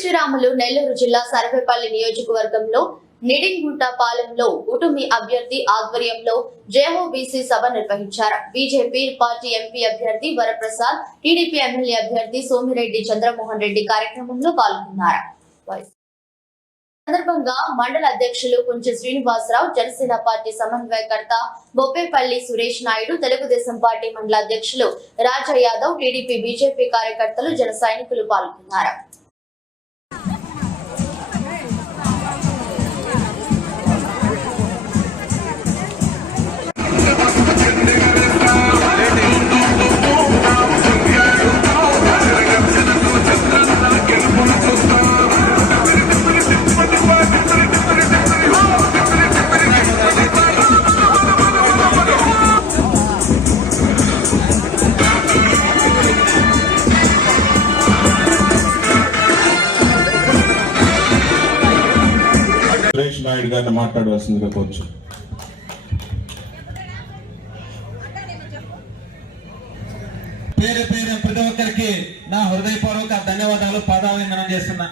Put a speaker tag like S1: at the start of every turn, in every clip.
S1: శ్రీరాములు నెల్లూరు జిల్లా సర్వేపల్లి నియోజకవర్గంలో నిడింగుంట పాలెంలో కుటుంబీ అభ్యర్థి ఆధ్వర్యంలో జేహో బీసీ సభ నిర్వహించారు. బీజేపీ పార్టీ ఎంపీ అభ్యర్థి వరప్రసాద్ టీడీపీ ఎమ్మెల్యే అభ్యర్థి సోమిరెడ్డి చంద్రమోహన్ రెడ్డి కార్యక్రమంలో పాల్గొన్నారు. సందర్భంగా మండల అధ్యక్షులు కుంచె శ్రీనివాసరావు జనసేన పార్టీ సమన్వయకర్త బొప్పేపల్లి సురేష్ నాయుడు తెలుగుదేశం పార్టీ మండల అధ్యక్షులు రాజా యాదవ్ టీడీపీ బీజేపీ కార్యకర్తలు జన సైనికులు పాల్గొన్నారు.
S2: నాయుడు గారిని మాట్లాడవలసిందిగా కోరుచు.
S3: పేరు పేరు ప్రతి ఒక్కరికి నా హృదయపూర్వక ధన్యవాదాలు పాదాభివందనం చేస్తున్నా.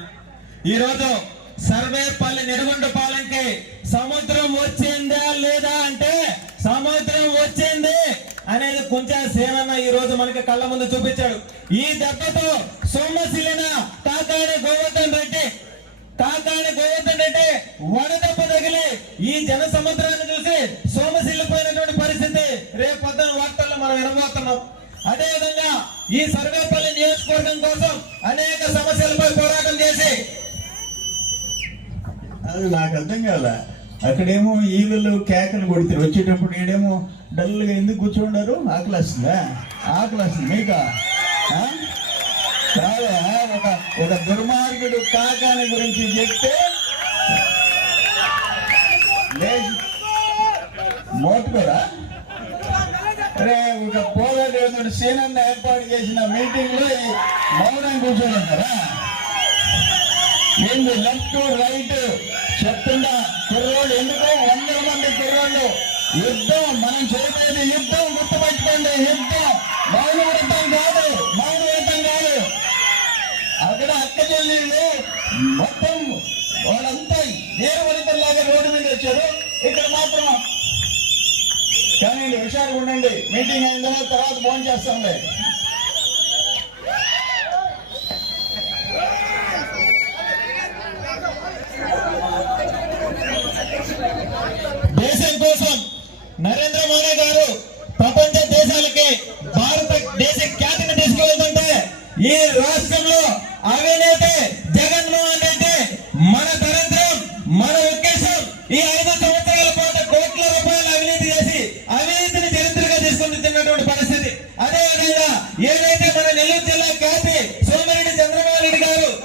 S3: ఈరోజు సర్వేపల్లి నిడుగుంట పాలెంకి సముద్రం వచ్చిందా లేదా అంటే సముద్రం వచ్చింది అనేది కొంచెం సేనన్న ఈ రోజు మనకి కళ్ళ ముందు చూపించాడు. ఈ దెబ్బతో సొమ్మసిలిన కాకాని గోవర్ధన్ రెడ్డి వడదెబ్బ తగిలి ఈ జన సముద్రాన్ని చూసి సోమశిల్లిపోయినటువంటి పరిస్థితి రేపు పొద్దున వార్తల్లో మనం వినబోతున్నాం. అదే విధంగా ఈ సర్వేపల్లి నియోజకవర్గం కోసం అనేక సమస్యలపై పోరాటం చేసి
S4: అది నాకు అర్థం కాల. అక్కడేమో ఈగలు కేకలు కొడుతారు. వచ్చేటప్పుడు ఈడేమో డల్గా ఎందుకు కూర్చుండారు? ఆకలి వస్తుందా ఆకలి వస్తుంది మీకా కాదు ఒక ఒక దుర్మార్గుడు కాకాని గురించి చెప్తే ఒక పోరాటం సీనన్న ఏర్పాటు చేసిన మీటింగ్లో ఈ మౌనం కూర్చొని ఉంటారా ఏంది లెఫ్ట్ రైట్ చెప్తున్న. కుర్రోళ్ళు ఎందుకో? వందల మంది కుర్రోళ్ళు. యుద్ధం మనం చేయబోయేది యుద్ధం గుర్తుపెట్టుకోండి యుద్ధం. మౌన వ్రతం కాదు మౌన వ్రతం కాదు. అక్కడ అక్క చెల్లెళ్ళు మొత్తం వాళ్ళంతా దేవరితల్లాగా రోడ్డు మీద వచ్చారు? ఇక్కడ మాత్రం ఉండండి హుషారుగా ఉండండి. మీటింగ్ అయిన తర్వాత తర్వాత ఫోన్ చేస్తాంలే.
S3: దేశం కోసం నరేంద్ర మోడీ గారు ప్రపంచ దేశాలకి భారత దేశ ఖ్యాతిని తీసుకువెళ్తుంటే ఈ రాష్ట్రంలో అవినీతి జగన్మోహన్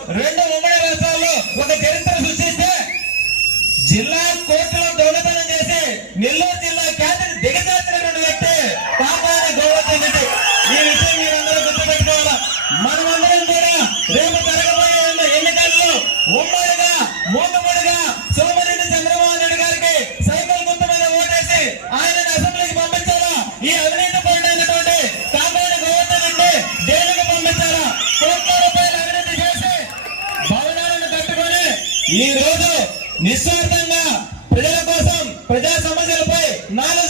S3: ¡Rey! ఈ రోజు నిస్వార్థంగా ప్రజల కోసం ప్రజా సమస్యలపై నాలుగు